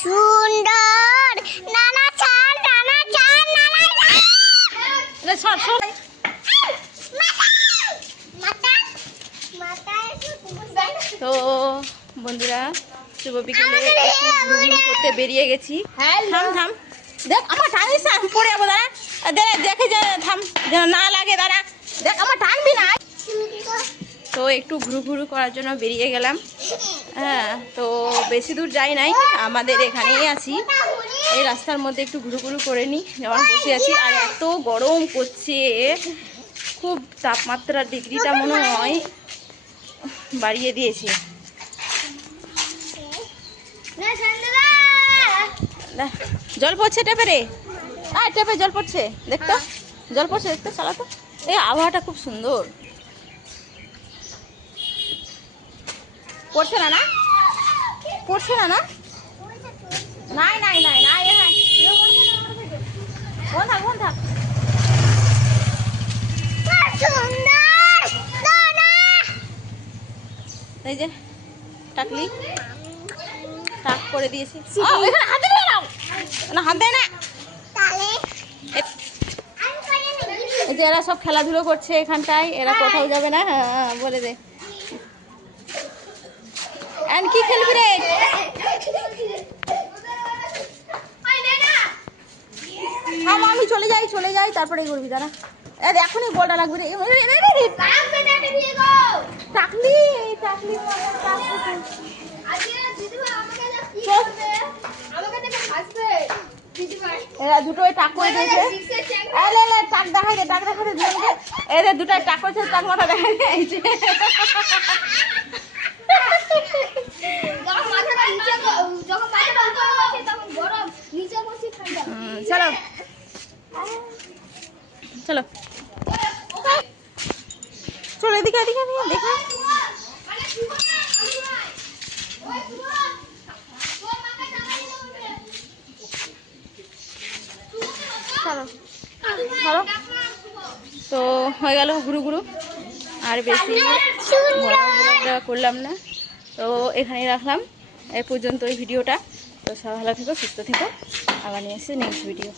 সুন্দর নানা ছাড় নানা ছাড় নানা ছাড় তো বন্ধুরা শুভ বিকেলে একটু ঘুরঘুর করতে বেরিয়ে গেছি। থাম থাম দেখ আমার টানিস না, আমি পড়ে যাবো। দাঁড়া দেখে যে থাম যেন না লাগে। দাঁড়া দেখ আমার টানবি না। তো একটু ঘুরু করার জন্য বেরিয়ে গেলাম। হ্যাঁ, তো বেশি দূর যাই নাই, আমাদের এখানেই আছি। এই রাস্তার মধ্যে একটু ঘুরু করে নিই, যেমন বসে আছি। আর এত গরম করছে, খুব তাপমাত্রার ডিগ্রিটা মনে হয় বাড়িয়ে দিয়েছে। জল পড়ছে টেপে রে, টেপে জল পড়ছে দেখতো, জল পড়ছে দেখতো। চালা তো, এই আবহাওয়াটা খুব সুন্দর। পড়ছে না? না পড়ছে না? না নাই নাই নাই নাই কোন থাক কোন থাক। এই যে টাকলি টাক করে দিয়েছি। না হাত দেয় না। এই যে এরা সব খেলাধুলো করছে এখানটায়, এরা কোথাও যাবে না। হ্যাঁ বলে দে। আর কি খেলবি রে? আমি চলে যাই তারপরে করবি। দাঁড়া এখনই বলটা লাগবে রে। টাকলি টাকলি এরা দুটোই টাক করে দিয়েছে। টাক দেখাই দে, টাক দেখাতে দুজনকে। এদের দুটাই টাক করেছে, টাক মাথা দেখাই দিয়েছে। চলো চলো চলো এদিকে এদিকে দেখো। চলো চলো। তো হয়ে গেল ঘুরু। আর বেশি ঘোরা করলাম না, তো এখানেই রাখলাম এই পর্যন্ত এই ভিডিওটা। তো সবাই ভালো থেকো, সুস্থ থেকো, আবার নিয়ে এসেছি নেক্সট ভিডিও।